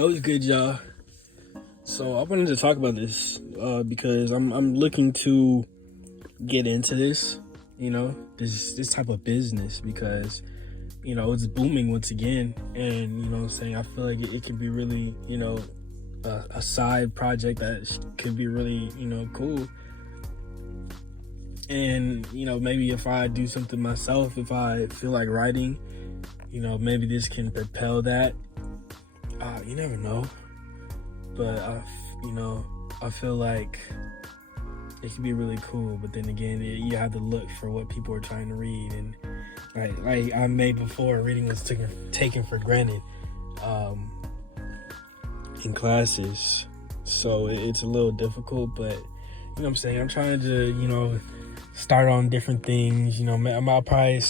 That was good, y'all. So I wanted to talk about this because I'm looking to get into this, this type of business because, it's booming once again. And, what I'm saying, I feel like it can be really, a side project that could be really, cool. And, maybe if I do something myself, if I feel like writing, maybe this can propel that. You never know. But, I feel like it can be really cool. But then again, you have to look for what people are trying to read. And like I made before, reading was taken for granted in classes. So it's a little difficult. But, what I'm saying? I'm trying to, start on different things. I'll probably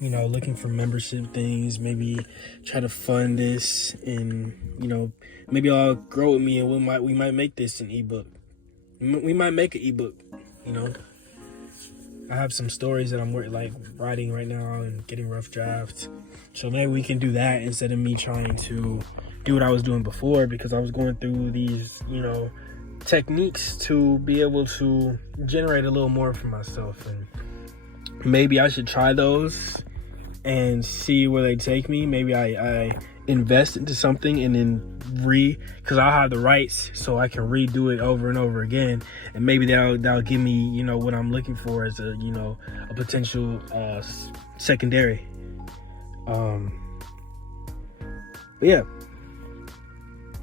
looking for membership things, maybe try to fund this, and maybe I'll grow with me, and we might make this an ebook. We might make an ebook. I have some stories that I'm writing right now and getting rough drafts, so maybe we can do that instead of me trying to do what I was doing before, because I was going through these techniques to be able to generate a little more for myself, and maybe I should try those and see where they take me. Maybe I invest into something and then because I'll have the rights, so I can redo it over and over again, and maybe that'll give me what I'm looking for as a potential secondary. But yeah,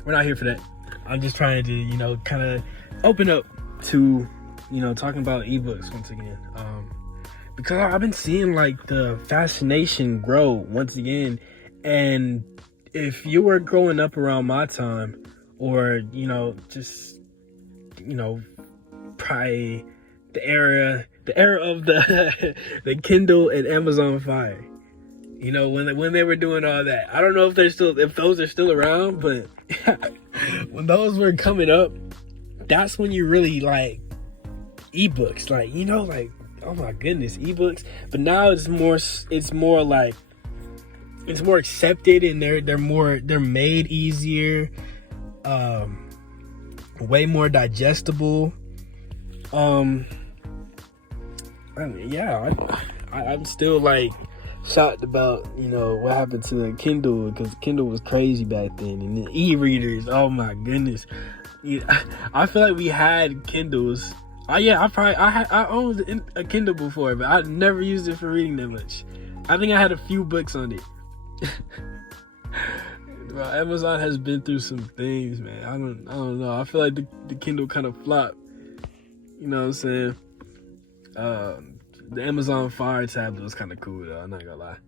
we're not here for that. I'm just trying to kind of open up to talking about ebooks once again. Because I've been seeing the fascination grow once again. And if you were growing up around my time, or, probably the era of the the Kindle and Amazon Fire, when they were doing all that. I don't know if those are still around, but when those were coming up, that's when you really ebooks, oh my goodness, ebooks. But now it's more accepted, and they're made easier, way more digestible. I'm still shocked about what happened to the Kindle, because Kindle was crazy back then, and the e-readers, oh my goodness. I feel like we had Kindles. I owned a Kindle before, but I never used it for reading that much. I think I had a few books on it. Bro, Amazon has been through some things, man. I don't know. I feel like the Kindle kind of flopped. You know what I'm saying? The Amazon Fire tablet was kind of cool, though. I'm not gonna lie.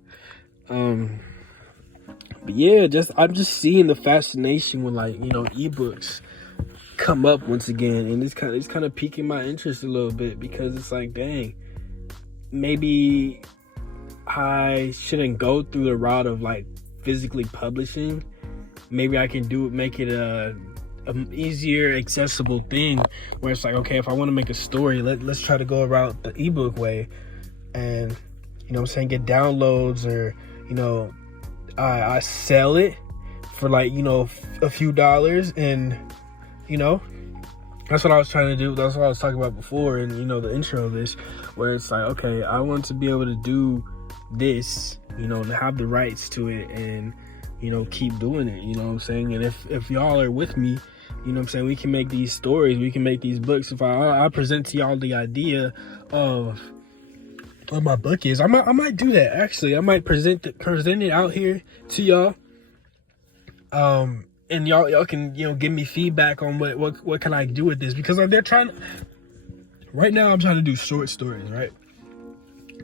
But yeah, I'm just seeing the fascination with ebooks come up once again, and it's kind of piquing my interest a little bit, because it's dang, maybe I shouldn't go through the route of physically publishing. Maybe I can make it a easier, accessible thing, where it's okay, if I want to make a story, let's try to go around the ebook way, and get downloads, or I sell it for a few dollars, and that's what I was trying to do. That's what I was talking about before, and the intro of this, where it's okay, I want to be able to do this, and have the rights to it, and keep doing it. You know what I'm saying? And if y'all are with me, what I'm saying, we can make these stories, we can make these books. If I present to y'all the idea of what my book is, I might do that. Actually, I might present it out here to y'all. And y'all can give me feedback on what can I do with this, because right now I'm trying to do short stories, right?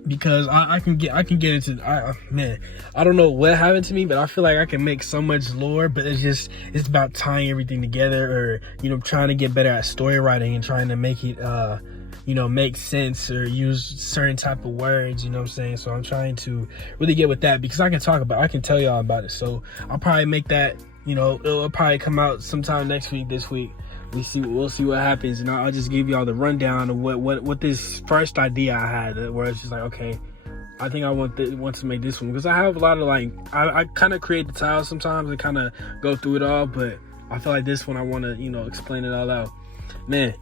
Because I can get into I don't know what happened to me, but I feel like I can make so much lore, but it's about tying everything together, or trying to get better at story writing, and trying to make it make sense, or use certain type of words, you know what I'm saying? So I'm trying to really get with that, because I can tell y'all about it. So I'll probably make that, it'll probably come out sometime this week. We'll see what happens, and I'll just give y'all the rundown of what this first idea I had, where it's just okay, I think I want to make this one because I have a lot of like I kind of create the tiles sometimes and kind of go through it all, but I feel like this one I want to, you know, explain it all out. Man,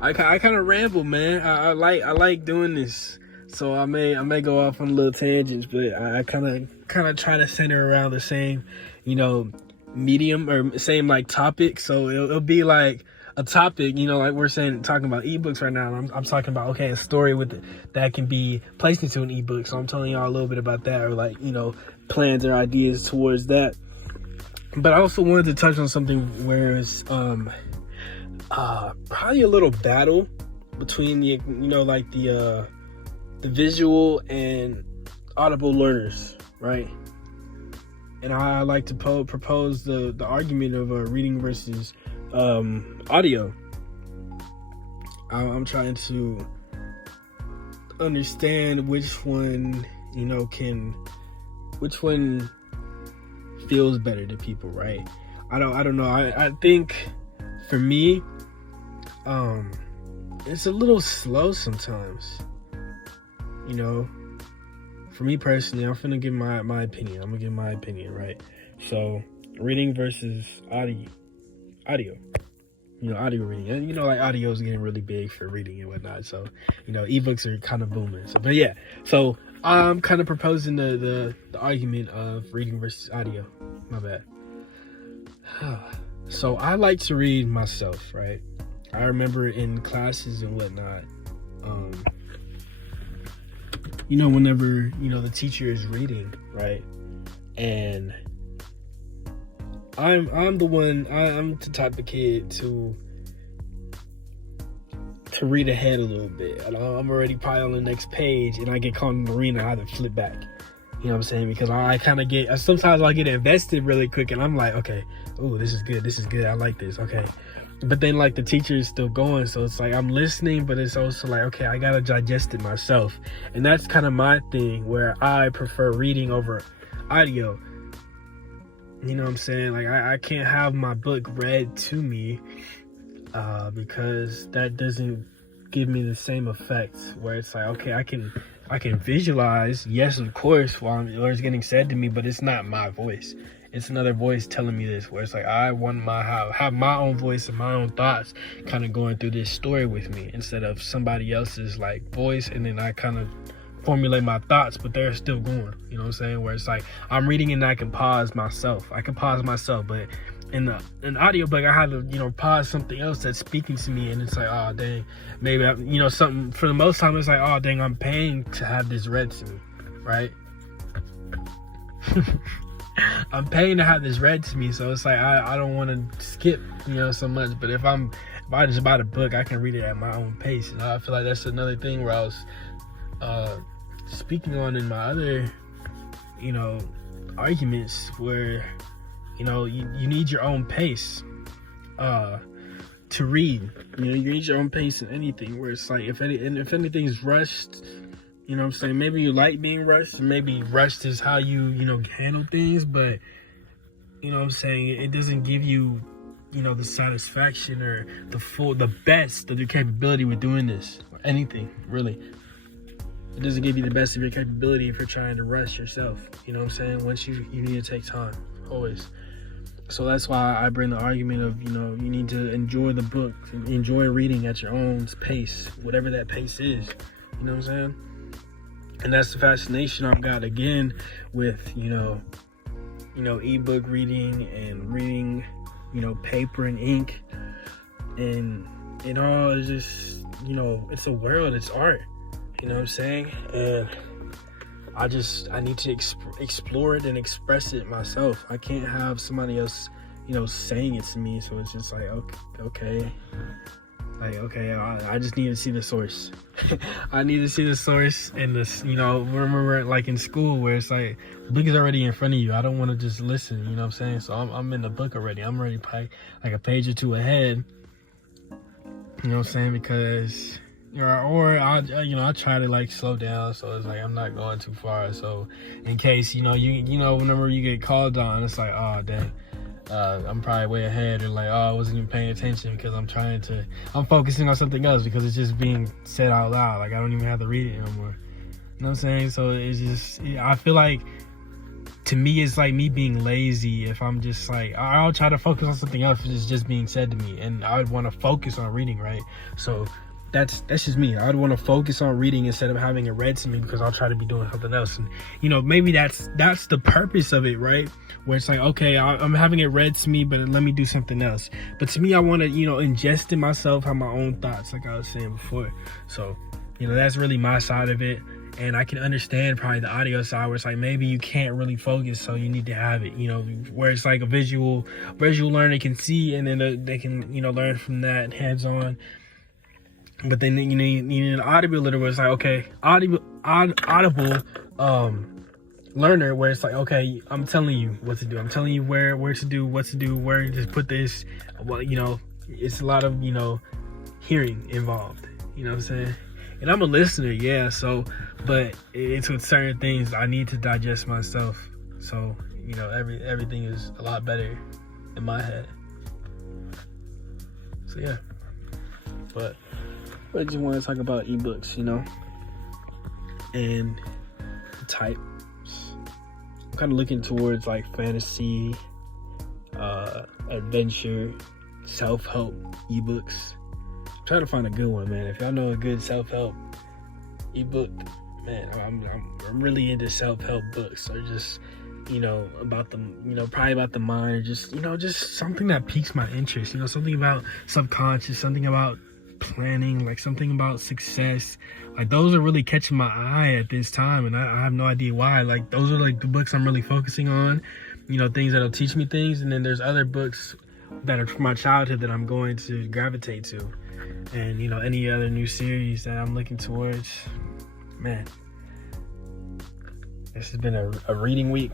I kind of ramble, man. I like doing this, so I may go off on little tangents, but I kind of try to center around the same, you know, medium or same like topic. So it'll be like a topic, you know, like we're talking about ebooks right now. And I'm talking about, okay, a story that can be placed into an ebook. So I'm telling y'all a little bit about that, or like, you know, plans or ideas towards that. But I also wanted to touch on something where it's probably a little battle between the, you know, like the visual and audible learners, right? And I like to propose the argument of reading versus audio. I'm trying to understand which one, you know, which one feels better to people, right? I don't know. I think for me, it's a little slow sometimes, you know. For me personally, I'm gonna give my opinion. I'm gonna give my opinion, right? So, reading versus audio. You know, audio reading. And, you know, like audio is getting really big for reading and whatnot. So, you know, ebooks are kind of booming. So, but yeah. So, I'm kind of proposing the argument of reading versus audio. My bad. So, I like to read myself, right? I remember in classes and whatnot, you know, whenever, you know, the teacher is reading, right? And I'm the type of kid to read ahead a little bit. I'm already probably on the next page and I get caught in the arena, I have to flip back. You know what I'm saying? Because I kind of sometimes I get invested really quick and I'm like, okay, oh, this is good, I like this, okay. But then like the teacher is still going, so it's like I'm listening, but it's also like, okay, I gotta digest it myself. And that's kind of my thing, where I prefer reading over audio. You know what I'm saying? Like I can't have my book read to me because that doesn't give me the same effect, where it's like, okay, I can visualize, yes, of course, while it's getting said to me, but it's not my voice. It's another voice telling me this, where it's like I want have my own voice and my own thoughts kind of going through this story with me, instead of somebody else's like voice, and then I kind of formulate my thoughts, but they're still going. You know what I'm saying? Where it's like I'm reading and I can pause myself. But in an audiobook, I have to, you know, pause something else that's speaking to me, and it's like, oh dang, maybe you know, something. For the most time, it's like, oh dang, I'm paying to have this read to me, right? I'm paying to have this read to me, so it's like I don't want to skip, you know, so much. But if I just buy the book, I can read it at my own pace. And I feel like that's another thing where I was speaking on in my other, you know, arguments, where, you know, you need your own pace to read. You know, you need your own pace in anything, where it's like if anything's rushed, you know what I'm saying, maybe you like being rushed, maybe rushed is how you know, handle things, but, you know what I'm saying, it doesn't give you, you know, the satisfaction or the best of your capability with doing this, or anything, really. It doesn't give you the best of your capability if you're trying to rush yourself, you know what I'm saying, once you need to take time, always. So that's why I bring the argument of, you know, you need to enjoy the book, enjoy reading at your own pace, whatever that pace is, you know what I'm saying? And that's the fascination I've got, again, with, you know, ebook reading and reading, you know, paper and ink, and it all is just, you know, it's a world, it's art, you know what I'm saying? And I need to explore it and express it myself. I can't have somebody else, you know, saying it to me. So it's just like, okay. Like, okay, I just need to see the source. I need to see the source, and this, you know, remember like in school where it's like, the book is already in front of you. I don't want to just listen, you know what I'm saying? So I'm in the book already. I'm already probably like a page or two ahead. You know what I'm saying? Because, or I try to like slow down, so it's like I'm not going too far. So in case, you know, whenever you get called on, it's like, oh dang. I'm probably way ahead, or like, oh, I wasn't even paying attention because I'm focusing on something else because it's just being said out loud. Like I don't even have to read it anymore. You know what I'm saying? So it's just, I feel like, to me, it's like me being lazy if I'm just like, I'll try to focus on something else if it's just being said to me, and I would want to focus on reading, right? So that's just me. I'd want to focus on reading instead of having it read to me, because I'll try to be doing something else. And maybe that's the purpose of it, right? Where it's like, okay, I'm having it read to me, but let me do something else. But to me, I want to ingest in myself, have my own thoughts, like I was saying before. So that's really my side of it. And I can understand probably the audio side, where it's like maybe you can't really focus, so you need to have it, where it's like a visual learner can see, and then they can learn from that hands-on. But then you need an audible learner, where it's like, okay, audible learner, where it's like, okay, I'm telling you what to do, I'm telling you where to do, what to do, where to put this. Well, it's a lot of hearing involved. You know what I'm saying? And I'm a listener, yeah. So, but it's with certain things I need to digest myself. So, everything is a lot better in my head. So yeah. But I just want to talk about ebooks, and the types. I'm kind of looking towards like fantasy, adventure, self-help ebooks. Try to find a good one, man. If y'all know a good self-help ebook, man, I'm really into self-help books, or just about the probably about the mind, or just something that piques my interest. Something about subconscious, something about planning, like something about success. Like those are really catching my eye at this time, and I have no idea why. Like those are like the books I'm really focusing on. Things that'll teach me things, and then there's other books that are from my childhood that I'm going to gravitate to. And any other new series that I'm looking towards, man, this has been a reading week.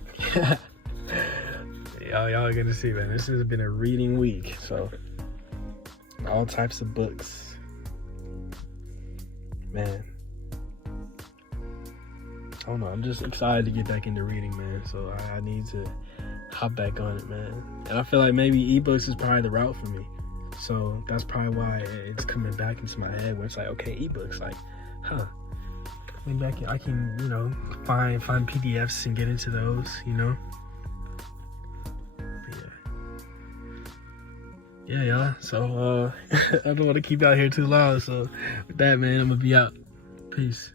y'all are gonna see, man, this has been a reading week. So all types of books, man. I don't know, I'm just excited to get back into reading, man. So I need to hop back on it, man. And I feel like maybe ebooks is probably the route for me. So that's probably why it's coming back into my head, where it's like, okay, ebooks, like, maybe I can find PDFs and get into those, But yeah, y'all. So I don't want to keep out here too long. So with that, man, I'm gonna be out. Peace.